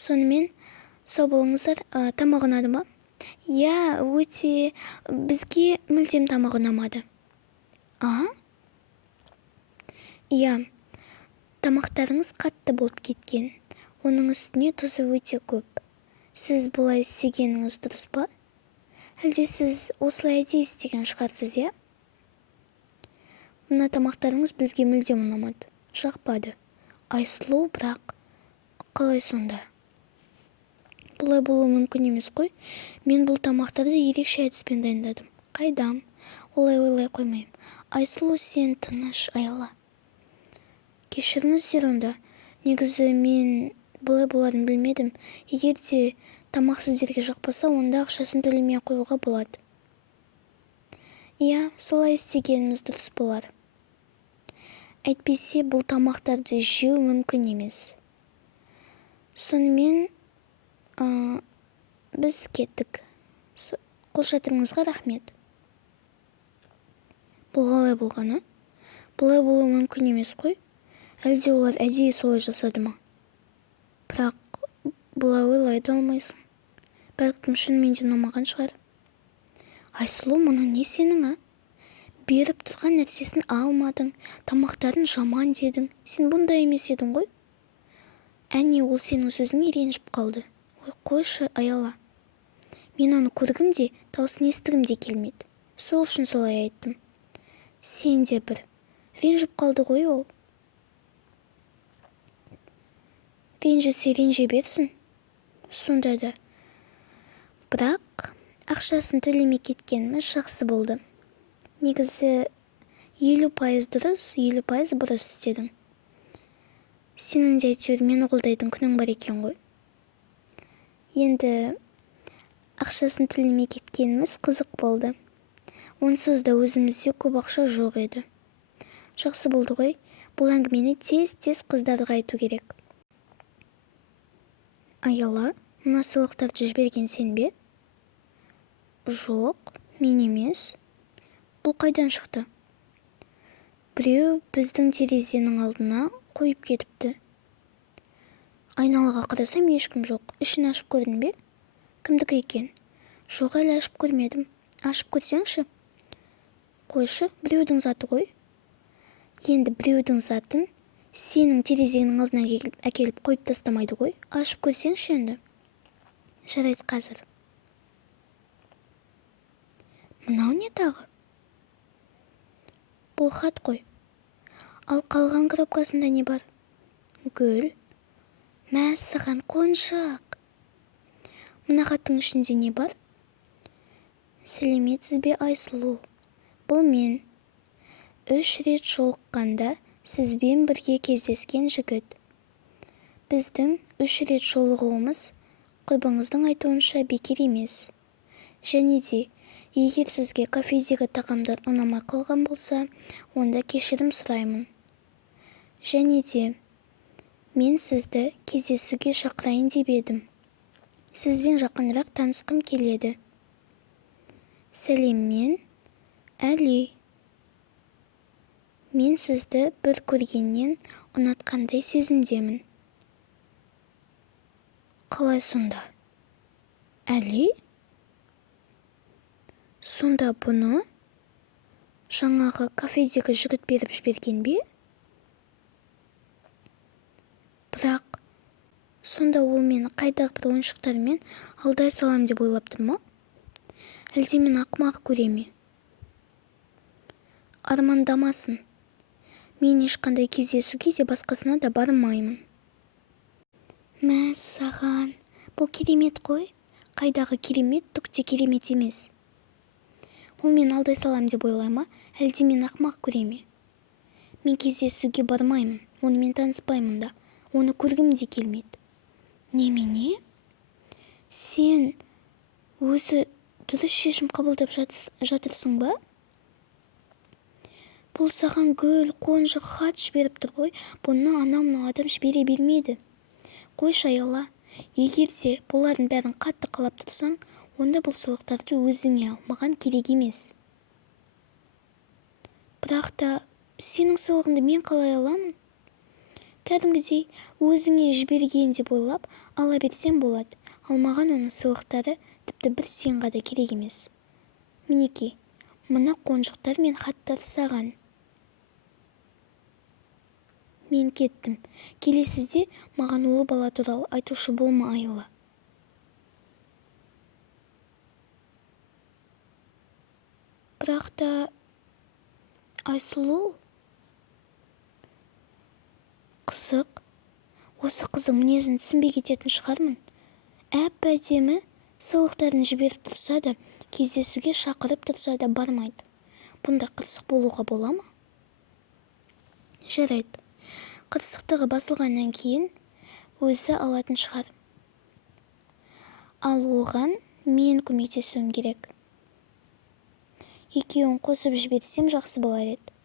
Сонымен сау болыңыздар. Тамақ ұнады ма? Иә, өте бізге мүлдем тамақ ұнамады. Иә, тамақтарыңыз қатты болып кеткен. Оның үстіне тұзы өте көп. Сіз бұлай істегеніңіз дұрыс па? Әлде сіз осылай әдейі істеген шығарсыз, иә? Мына тамақтарыңыз бізге мүлдем ұнамады. Жақпады. Айсұлу, бірақ қалай сонда? Бұлай болуы мүмкін емес қой. Мен бұл тамақтарды ерекше әдіспен дайындадым. Қайдам? Олай ойлай қоймайым. Айсұлу, сен тыныш, аяла. Кешіріңіздер онда. Негізі мен бұлай боларын білмедім. Егер де тамақ сіздерге жақпаса, онда ақшасын төлемей қоюға болады. Иә, солай істегеніміз дұрыс болар. Әйтпесе бұл тамақтарды жеу мүмкін емес. Сонымен біз кеттік. Қолшатырыңызға рахмет. Бұл қалай болғаны? Бұлай болуы мүмкін емес қой. Әлде олар әдейі солай жасады ма? Бірақ бұлай ойлайды алмайсың. Бәлкім шынымен де ұнамаған шығар. Айсұлу, мұның не сенің, Беріп тұрған нәрсесін алмадың, тамақтарын жаман дедің. Сен бұндай емес едің ғой. Әне, ол сенің сөзіңе ренжіп қалды. Ой, қойшы, аяла. Мен оны көргім де, дауысын естігім де келмеді. Сол үшін солай айттым. Сен де бір. Ренжіп қалды ғой ол. Ренжісе ренже берсін. Сонда да. Бірақ ақшасын төлемей кеткеніміз жақсы болды. Негізі 50% дұрыс, 50% бұрыс істедің. Сенің де әйтеуір мені қолдайтын күнің бар екен ғой. Енді ақшасын төлемей кеткеніміз қызық болды. Онсыз да өзімізде көп ақша жоқ еді. Жақсы болды ғой. Бұл әңгімені тез-тез қыздарға айту керек. Аяла, мына сыйлықтарды жіберген сен бе? Жоқ, мен емес. Бұл қайдан шықты? Біреу біздің терезенің алдына қойып кетіпті. Айналаға қарасам ешкім жоқ. Ішін ашып көрдің бе? Кімдікі екен? Жоқ, әлі ашып көрмедім. Ашып көрсеңші. Қойшы, біреудің заты ғой. Енді біреудің затын сенің терезенің алдына әкеліп қойып тастамайды ғой. Ашып көрсеңші енді. Жарайды қазір. Мынау не тағы? Бұл хат қой. Ал қалған коробкасында не бар? Гүл. Мәссаған, қоншақ. Мына хаттың ішінде не бар? Сәлеметсіз бе, Айсұлу? Бұл мен. 3 рет жолыққанда сізбен бірге кездескен жігіт. Біздің 3 рет жолығуымыз құрбыңыздың айтуынша бекер емес. Және де егер сізге кафедегі тағамдар ұнамай қалған болса, онда кешірім сұраймын. Және де мен сізді кездесуге шақырайын деп едім. Сізбен жақынырақ танысқым келеді. Сәлеммен, Әли. Мен сізді бір көргеннен ұнатқандай сезімдемін. Қалай сонда? Әли? Сонда бұны жаңағы кафедегі жігіт беріп жіберген бе? Бірақ сонда ол мені қайдағы бір ойыншықтармен алдай салам деп ойлап тұр ма? Әлде мен ақымақ көре ме? Армандамасын. Мен ешқандай кездесуге де басқасына да бармаймын. Мәссаған, бұл керемет қой. Қайдағы керемет, түк те керемет емес. Ол мен алдай салам деп ойлай ма? Әлде мен ақымақ көре ме? Мен кездесуге бармаймын. Онымен таныспаймын да. Оны көргім де келмеді. Немене? Сен өзі дұрыс шешім қабылдап жатырсың ба? Бұл саған гүл, қонжық, хат жіберіп тұр ғой. Бұны анау адам жібере бермейді. Қойшы, аяла. Егер де бұлардың бәрін қатты қалап тұрсаң, онда бұл сыйлықтарды өзіңе ал, маған керек емес. Бірақ та сенің сыйлығыңды мен қалай аламын? кәдімгідей өзіңе жіберген деп ойлап ала берсем болады. Ал маған оның сыйлықтары тіпті бір тиынға да керек емес. Мінеки, мына қонжықтар мен хаттар саған. Мен кеттім. Келесіде маған ол бала туралы айтушы болма, Айла. Бірақ та Айсұлу қызық. Осы қыздың мінезін түсінбей кететін шығармын. Әп-әдемі сыйлықтарын жіберіп тұрса да, кездесуге шақырып тұрса да бармайды. Бұнда қырсық болуға бола ма? Жарайды. Қырсықтығы басылғаннан кейін өзі алатын шығар. Ал оған мен көмектесуім керек. Екеуін қосып жіберсем жақсы болар еді.